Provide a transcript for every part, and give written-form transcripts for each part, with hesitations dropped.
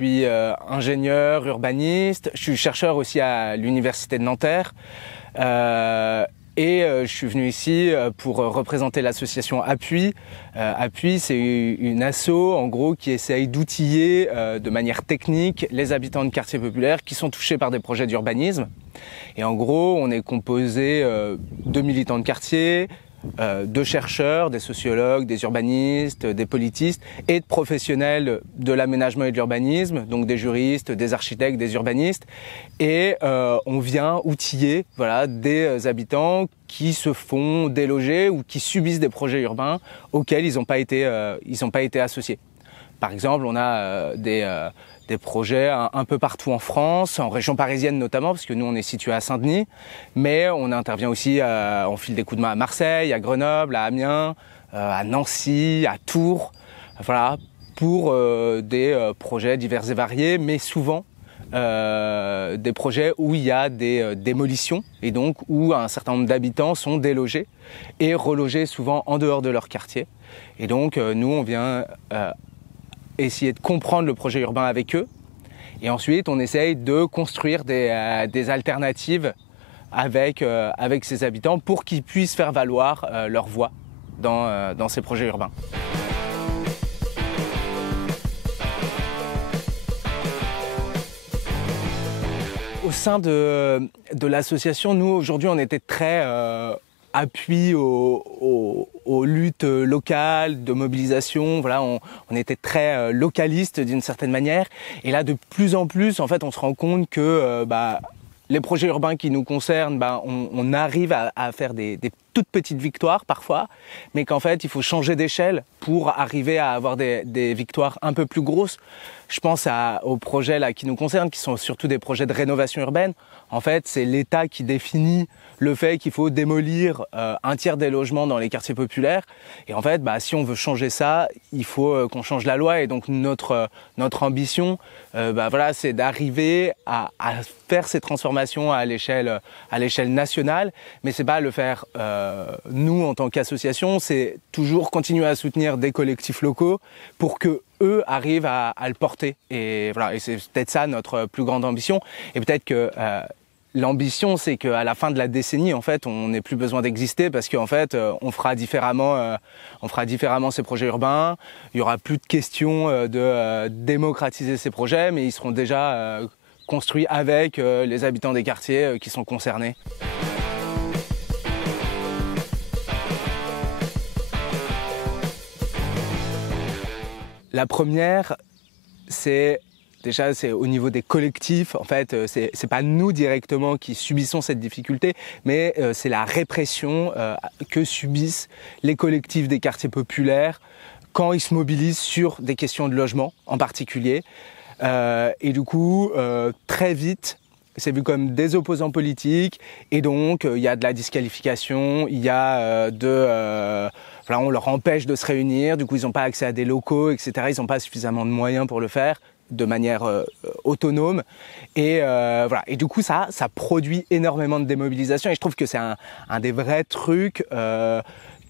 suis ingénieur, urbaniste, je suis chercheur aussi à l'université de Nanterre. Je suis venu ici pour représenter l'association Appui. Appui, c'est une asso en gros qui essaye d'outiller de manière technique les habitants de quartiers populaires qui sont touchés par des projets d'urbanisme. Et en gros, on est composé de militants de quartier, de chercheurs, des sociologues, des urbanistes, des politistes et de professionnels de l'aménagement et de l'urbanisme, donc des juristes, des architectes, des urbanistes. Et on vient outiller des habitants qui se font déloger ou qui subissent des projets urbains auxquels ils n'ont pas été associés. Par exemple, on a des projets un peu partout en France, en région parisienne notamment, parce que nous on est situé à Saint-Denis, mais on intervient aussi, on file des coups de main à Marseille, à Grenoble, à Amiens, à Nancy, à Tours, voilà, pour des projets divers et variés, mais souvent des projets où il y a des démolitions et donc où un certain nombre d'habitants sont délogés et relogés souvent en dehors de leur quartier. Et donc nous on vient essayer de comprendre le projet urbain avec eux. Et ensuite, on essaye de construire des alternatives avec ces habitants pour qu'ils puissent faire valoir leur voix dans ces projets urbains. Au sein de l'association, nous, aujourd'hui, on était très appui aux luttes locales, de mobilisation. Voilà, on était très localiste d'une certaine manière. Et là, de plus en plus, en fait, on se rend compte que les projets urbains qui nous concernent, on arrive à faire des toutes petites victoires parfois, mais qu'en fait, il faut changer d'échelle pour arriver à avoir des victoires un peu plus grosses. Je pense aux projets là, qui nous concernent, qui sont surtout des projets de rénovation urbaine. En fait, c'est l'État qui définit le fait qu'il faut démolir un tiers des logements dans les quartiers populaires. Et en fait, si on veut changer ça, il faut qu'on change la loi. Et donc notre ambition, c'est d'arriver à faire ces transformations à l'échelle nationale. Mais c'est pas le faire nous en tant qu'association, c'est toujours continuer à soutenir des collectifs locaux pour que eux arrivent à le porter. Et voilà, et c'est peut-être ça notre plus grande ambition. Et peut-être que l'ambition, c'est qu'à la fin de la décennie, en fait, on n'ait plus besoin d'exister parce qu'en fait, on fera différemment ces projets urbains. Il y aura plus de questions de démocratiser ces projets, mais ils seront déjà construits avec les habitants des quartiers qui sont concernés. La première, c'est au niveau des collectifs. En fait, c'est pas nous directement qui subissons cette difficulté, mais c'est la répression que subissent les collectifs des quartiers populaires quand ils se mobilisent sur des questions de logement en particulier. Et du coup, très vite, c'est vu comme des opposants politiques et donc il y a de la disqualification, il y a on leur empêche de se réunir, du coup ils n'ont pas accès à des locaux, etc. Ils n'ont pas suffisamment de moyens pour le faire de manière autonome. Et du coup ça produit énormément de démobilisation et je trouve que c'est un des vrais trucs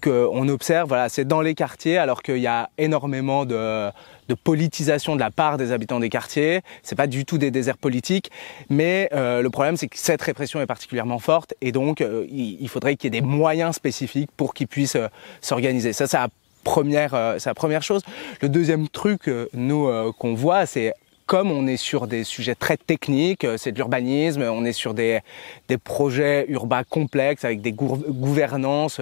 qu'on observe, c'est dans les quartiers alors qu'il y a énormément de politisation de la part des habitants des quartiers. C'est pas du tout des déserts politiques, mais le problème c'est que cette répression est particulièrement forte et donc il faudrait qu'il y ait des moyens spécifiques pour qu'ils puissent s'organiser. Ça, c'est la première chose. Le deuxième truc, qu'on voit, c'est comme on est sur des sujets très techniques, c'est de l'urbanisme, on est sur des projets urbains complexes avec des gouvernances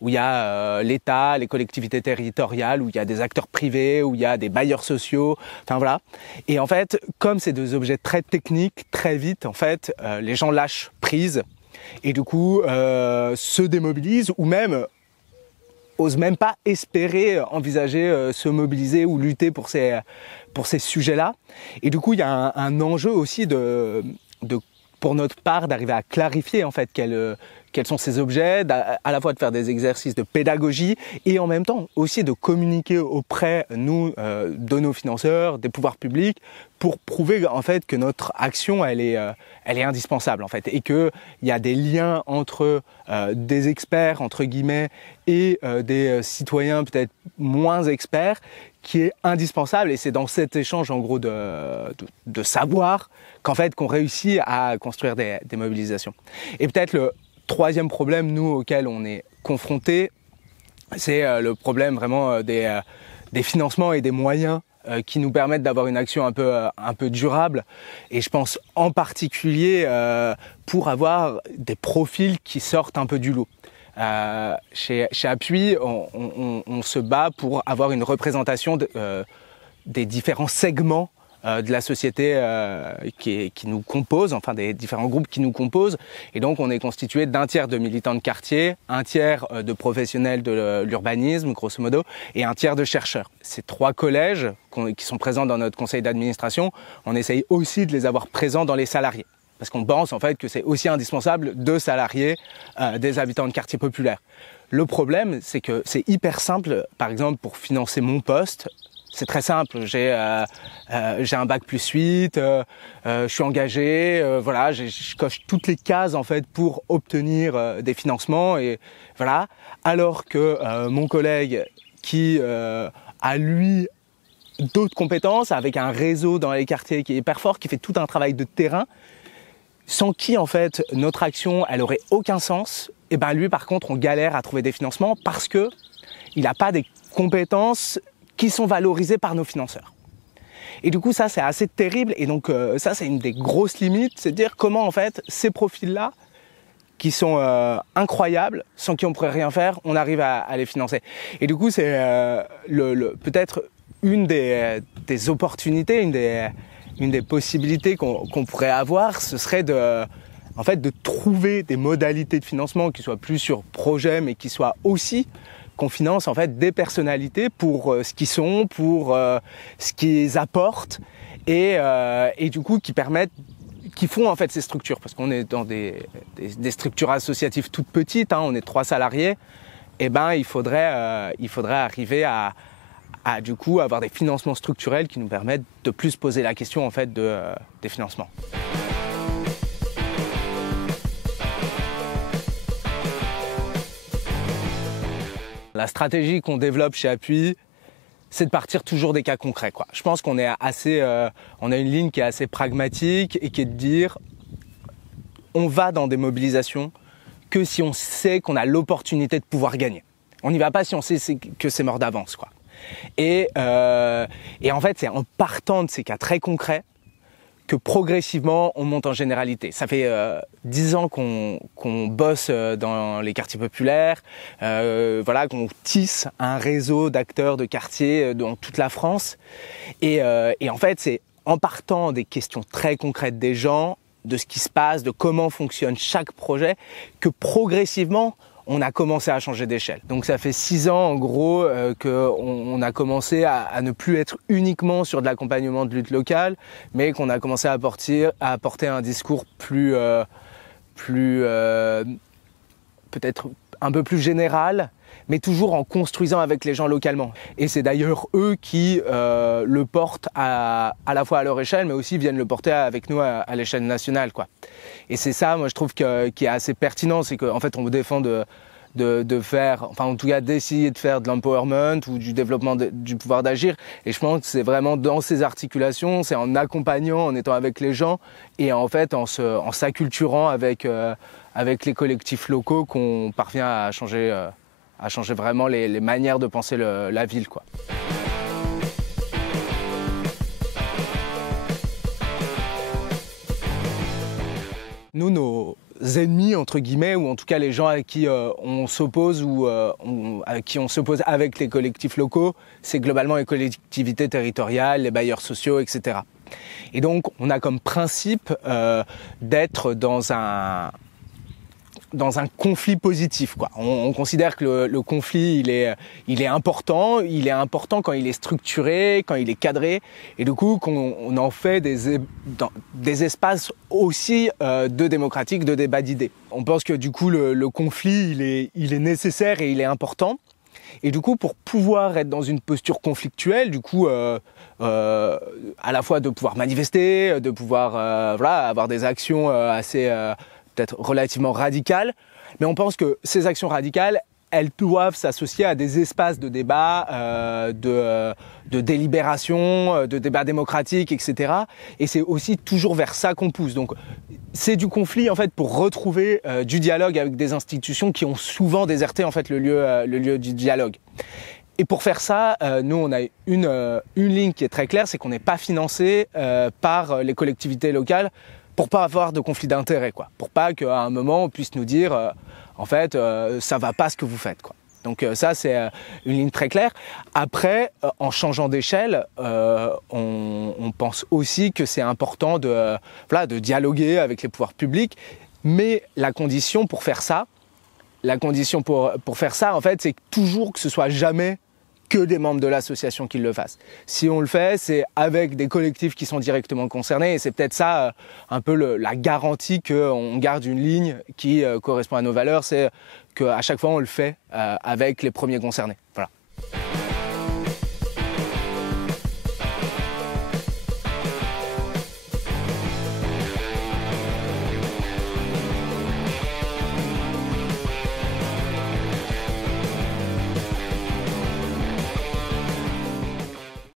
où il y a l'État, les collectivités territoriales, où il y a des acteurs privés, où il y a des bailleurs sociaux, enfin voilà. Et en fait, comme c'est des objets très techniques, très vite, en fait, les gens lâchent prise et du coup se démobilisent ou même osent même pas espérer envisager se mobiliser ou lutter pour ces sujets-là. Et du coup, il y a un enjeu aussi pour notre part d'arriver à clarifier en fait quels sont ces objets, à la fois de faire des exercices de pédagogie et en même temps aussi de communiquer auprès, de nos financeurs, des pouvoirs publics, pour prouver en fait que notre action elle est indispensable en fait et qu'il y a des liens entre des experts entre guillemets et des citoyens peut-être moins experts qui est indispensable, et c'est dans cet échange en gros de savoir qu'en fait qu'on réussit à construire des mobilisations. Et peut-être le troisième problème, nous, auquel on est confrontés, c'est le problème vraiment des financements et des moyens qui nous permettent d'avoir une action un peu durable. Et je pense en particulier pour avoir des profils qui sortent un peu du lot. Chez Appui, on se bat pour avoir une représentation des différents segments de la société qui nous compose, enfin des différents groupes qui nous composent. Et donc on est constitué d'un tiers de militants de quartier, un tiers de professionnels de l'urbanisme, grosso modo, et un tiers de chercheurs. Ces 3 collèges qui sont présents dans notre conseil d'administration, on essaye aussi de les avoir présents dans les salariés. Parce qu'on pense en fait que c'est aussi indispensable de salarier des habitants de quartiers populaires. Le problème, c'est que c'est hyper simple, par exemple pour financer mon poste. C'est très simple, j'ai un bac+8, je suis engagé, voilà, je coche toutes les cases en fait pour obtenir des financements, et voilà. Alors que mon collègue qui a lui d'autres compétences, avec un réseau dans les quartiers qui est hyper fort, qui fait tout un travail de terrain, sans qui en fait notre action elle aurait aucun sens, et ben lui par contre on galère à trouver des financements parce que il n'a pas des compétences qui sont valorisés par nos financeurs. Et du coup, ça, c'est assez terrible. Et donc, ça, c'est une des grosses limites, c'est de dire comment, en fait, ces profils-là, qui sont incroyables, sans qui on ne pourrait rien faire, on arrive à les financer. Et du coup, c'est peut-être une des opportunités, une des possibilités qu'on pourrait avoir, ce serait en fait, de trouver des modalités de financement qui soient plus sur projet, mais qui soient aussi qu'on finance en fait des personnalités pour ce qu'ils sont, pour ce qu'ils apportent, et du coup qui font en fait ces structures, parce qu'on est dans des structures associatives toutes petites, hein, on est 3 salariés, et ben il faudrait arriver à du coup avoir des financements structurels qui nous permettent de plus poser la question en fait des financements. La stratégie qu'on développe chez Appui, c'est de partir toujours des cas concrets, quoi. Je pense qu'on est on a une ligne qui est assez pragmatique et qui est de dire on va dans des mobilisations que si on sait qu'on a l'opportunité de pouvoir gagner. On n'y va pas si on sait que c'est mort d'avance, quoi. Et en fait, c'est en partant de ces cas très concrets que progressivement, on monte en généralité. Ça fait 10 ans qu'on bosse dans les quartiers populaires, voilà, qu'on tisse un réseau d'acteurs de quartiers dans toute la France. Et en fait, c'est en partant des questions très concrètes des gens, de ce qui se passe, de comment fonctionne chaque projet, que progressivement, on a commencé à changer d'échelle. Donc ça fait 6 ans en gros qu'on a commencé à ne plus être uniquement sur de l'accompagnement de lutte locale, mais qu'on a commencé à apporter un discours plus peut-être un peu plus général, mais toujours en construisant avec les gens localement. Et c'est d'ailleurs eux qui le portent à la fois à leur échelle, mais aussi viennent le porter avec nous à l'échelle nationale, quoi. Et c'est ça, moi je trouve qui est assez pertinent, c'est qu'en fait on vous défend de faire, enfin en tout cas d'essayer de faire de l'empowerment ou du développement du pouvoir d'agir. Et je pense que c'est vraiment dans ces articulations, c'est en accompagnant, en étant avec les gens et en fait en s'acculturant avec les collectifs locaux qu'on parvient à changer vraiment les manières de penser la ville, quoi. Nous, nos ennemis, entre guillemets, ou en tout cas les gens à qui on s'oppose ou à qui on s'oppose avec les collectifs locaux, c'est globalement les collectivités territoriales, les bailleurs sociaux, etc. Et donc, on a comme principe d'être dans un conflit positif, quoi. On considère que le conflit, il est important quand il est structuré, quand il est cadré, et du coup qu'on en fait des espaces aussi de démocratique, de débat d'idées. On pense que du coup le conflit, il est nécessaire et il est important, et du coup pour pouvoir être dans une posture conflictuelle, du coup à la fois de pouvoir manifester, de pouvoir voilà, avoir des actions assez peut-être relativement radicales, mais on pense que ces actions radicales, elles doivent s'associer à des espaces de débat, de délibération, de débat démocratique, etc. Et c'est aussi toujours vers ça qu'on pousse. Donc c'est du conflit en fait pour retrouver du dialogue avec des institutions qui ont souvent déserté en fait le lieu du dialogue. Et pour faire ça, nous on a une ligne qui est très claire, c'est qu'on n'est pas financé par les collectivités locales pour pas avoir de conflit d'intérêts, quoi. Pour pas qu'à un moment on puisse nous dire en fait ça va pas ce que vous faites, quoi. Donc ça c'est une ligne très claire. Après, en changeant d'échelle, on pense aussi que c'est important de dialoguer avec les pouvoirs publics, mais la condition pour faire ça, en fait, c'est toujours que ce soit jamais que des membres de l'association qui le fassent. Si on le fait, c'est avec des collectifs qui sont directement concernés, et c'est peut-être ça un peu la garantie qu'on garde une ligne qui correspond à nos valeurs, c'est qu'à chaque fois on le fait avec les premiers concernés. Voilà.